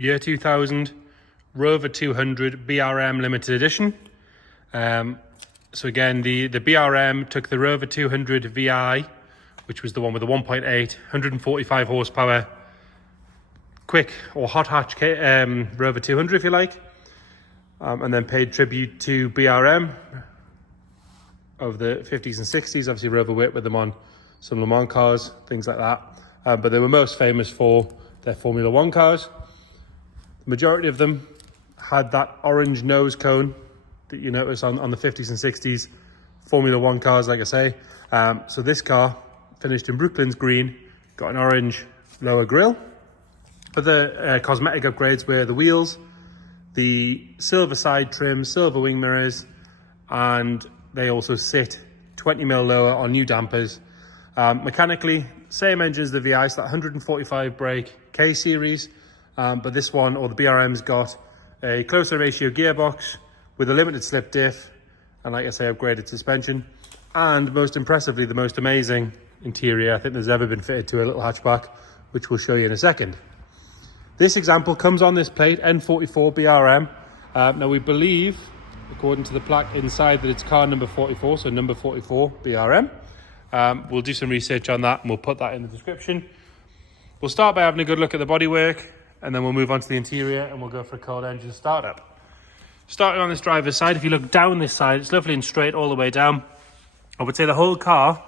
year 2000 Rover 200 BRM limited edition. So again, the BRM took the Rover 200 VI, which was the one with the 1.8, 145 horsepower, quick or hot hatch Rover 200 if you like, and then paid tribute to BRM of the 50s and 60s. Obviously Rover worked with them on some Le Mans cars, things like that, but they were most famous for their Formula One cars. The majority of them had that orange nose cone that you notice on the 50s and 60s Formula One cars, like I say. So this car finished in Brooklands green, got an orange lower grille. Other cosmetic upgrades were the wheels, the silver side trim, silver wing mirrors, and they also sit 20mm lower on new dampers. Mechanically, same engine as the VI, so that 145 brake K series, but this one, or the BRM's, got a closer ratio gearbox with a limited slip diff, and like I say, upgraded suspension, and most impressively, the most amazing interior I think there's ever been fitted to a little hatchback, which we'll show you in a second. This example comes on this plate, N44 BRM. Now we believe, according to the plaque inside, that it's car number 44, so number 44 BRM. We'll do some research on that and we'll put that in the description. We'll start by having a good look at the bodywork, and then we'll move on to the interior and we'll go for a cold engine startup. Starting on this driver's side, if you look down this side, it's lovely and straight all the way down. I would say the whole car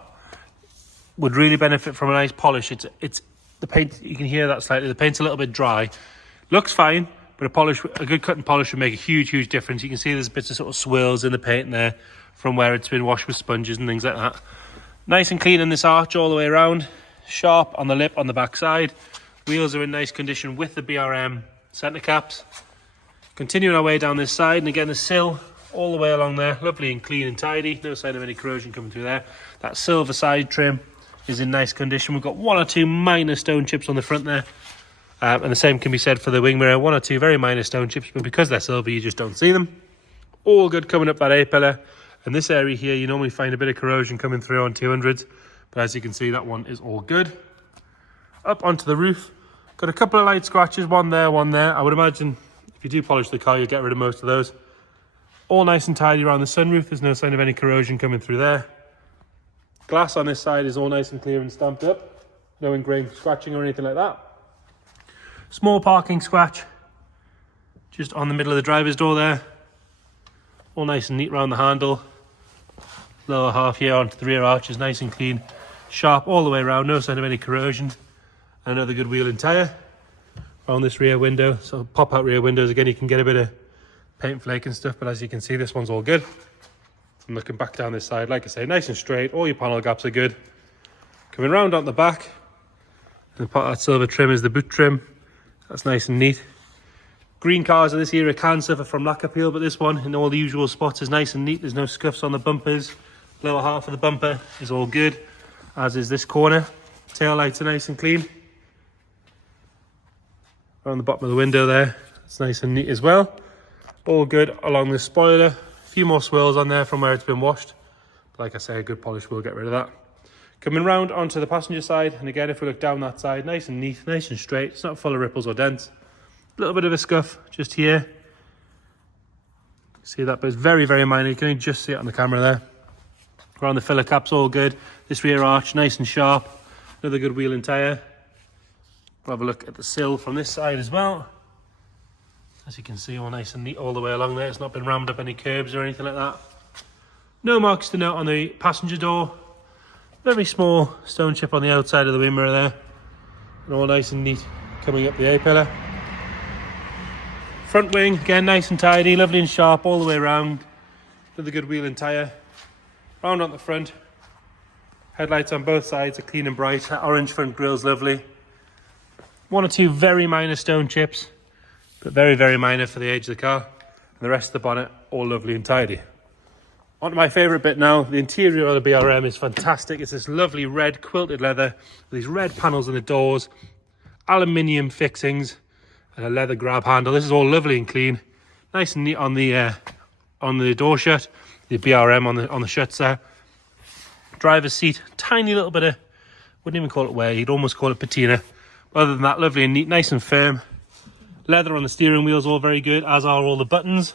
would really benefit from a nice polish. It's the paint, you can hear that slightly, the paint's a little bit dry. Looks fine, but a good cut and polish would make a huge difference. You can see there's bits of sort of swirls in the paint there from where it's been washed with sponges and things like that. Nice and clean in this arch all the way around. Sharp on the lip on the back side. Wheels are in nice condition with the BRM centre caps. Continuing our way down this side, and again the sill all the way along there, lovely and clean and tidy. No sign of any corrosion coming through there. That silver side trim is in nice condition. We've got one or two minor stone chips on the front there, and the same can be said for the wing mirror. One or two very minor stone chips, but because they're silver you just don't see them. All good coming up that A-pillar, and this area here you normally find a bit of corrosion coming through on 200s, but as you can see that one is all good. Up onto the roof, got a couple of light scratches, one there, one there. I would imagine if you do polish the car you'll get rid of most of those. All nice and tidy around the sunroof, there's no sign of any corrosion coming through there. Glass on this side is all nice and clear and stamped up. No engraved scratching or anything like that. Small parking scratch just on the middle of the driver's door there. All nice and neat around the handle. Lower half here onto the rear arch is nice and clean. Sharp all the way around, no sign of any corrosion. Another good wheel and tyre. On this rear window, so pop out rear windows, again you can get a bit of paint flake and stuff, but as you can see this one's all good. I'm looking back down this side, like I say, nice and straight, all your panel gaps are good. Coming round on the back, and part of that silver trim is the boot trim. That's nice and neat. Green cars of this era can suffer from lack of peel, but this one in all the usual spots is nice and neat. There's no scuffs on the bumpers. Lower half of the bumper is all good, as is this corner. Tail lights are nice and clean. On the bottom of the window there, it's nice and neat as well. All good along the spoiler. A few more swirls on there from where it's been washed. But like I say, a good polish will get rid of that. Coming round onto the passenger side, and again if we look down that side, nice and neat, nice and straight. It's not full of ripples or dents. A little bit of a scuff just here. See that, but it's very minor. You can only just see it on the camera there. Around the filler caps, all good. This rear arch, nice and sharp. Another good wheel and tyre. We'll have a look at the sill from this side as well. As you can see, all nice and neat all the way along there. It's not been rammed up any curbs or anything like that. No marks to note on the passenger door. Very small stone chip on the outside of the wing mirror there. And all nice and neat coming up the A-pillar. Front wing, again, nice and tidy, lovely and sharp all the way around. Another good wheel and tyre. Round on the front. Headlights on both sides are clean and bright. That orange front grille's lovely. One or two very minor stone chips, but very minor for the age of the car. And the rest of the bonnet, all lovely and tidy. On to my favourite bit now. The interior of the BRM is fantastic. It's this lovely red quilted leather with these red panels in the doors, aluminium fixings, and a leather grab handle. This is all lovely and clean, nice and neat on the door shut. The BRM on the shuts there. Driver's seat, tiny little bit of, wouldn't even call it wear, you'd almost call it patina. Other than that, lovely and neat, nice and firm. Leather on the steering wheels, all very good, as are all the buttons.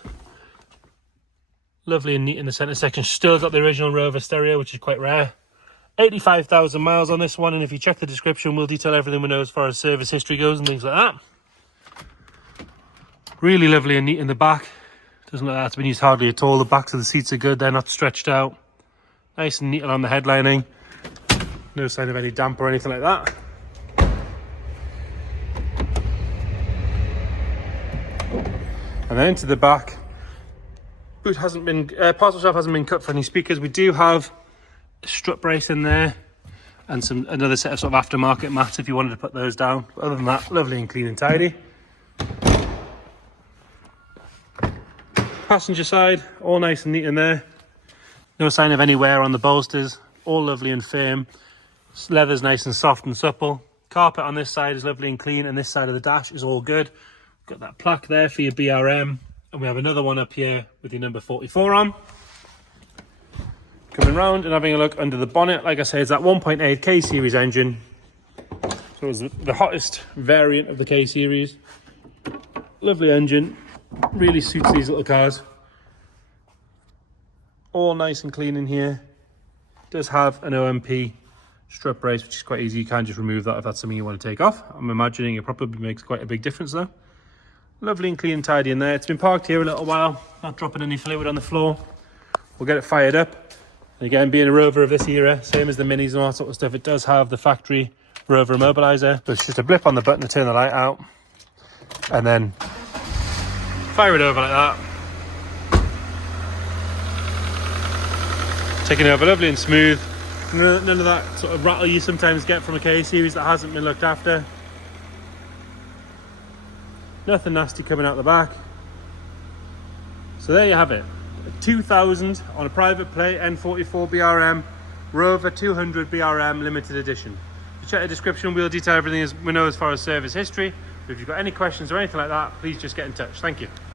Lovely and neat in the centre section. Still got the original Rover stereo, which is quite rare. 85,000 miles on this one, and if you check the description, we'll detail everything we know as far as service history goes and things like that. Really lovely and neat in the back. Doesn't look like that's been used hardly at all. The backs of the seats are good, they're not stretched out. Nice and neat along the headlining. No sign of any damp or anything like that. And then into the back. Boot hasn't been, parcel shelf hasn't been cut for any speakers. We do have a strut brace in there and another set of sort of aftermarket mats if you wanted to put those down. But other than that, lovely and clean and tidy. Passenger side, all nice and neat in there. No sign of any wear on the bolsters. All lovely and firm. Leather's nice and soft and supple. Carpet on this side is lovely and clean, and this side of the dash is all good. Got that plaque there for your BRM, and we have another one up here with your number 44 on. Coming round and having a look under the bonnet, like I said, it's that 1.8 K series engine. So it's the hottest variant of the K series. Lovely engine, really suits these little cars. All nice and clean in here. Does have an OMP strut brace, which is quite easy. You can just remove that if that's something you want to take off. I'm imagining it probably makes quite a big difference though. Lovely and clean and tidy in there. It's been parked here a little while, not dropping any fluid on the floor. We'll get it fired up. And again, being a Rover of this era, same as the Minis and all that sort of stuff, it does have the factory Rover immobiliser. So it's just a blip on the button to turn the light out, and then fire it over like that. Taking it over lovely and smooth. None of that sort of rattle you sometimes get from a K series that hasn't been looked after. Nothing nasty coming out the back. So there you have it. A 2000 on a private plate N44 BRM Rover 200 BRM limited edition. If you check the description, we'll detail everything as we know as far as service history. But if you've got any questions or anything like that, please just get in touch. Thank you.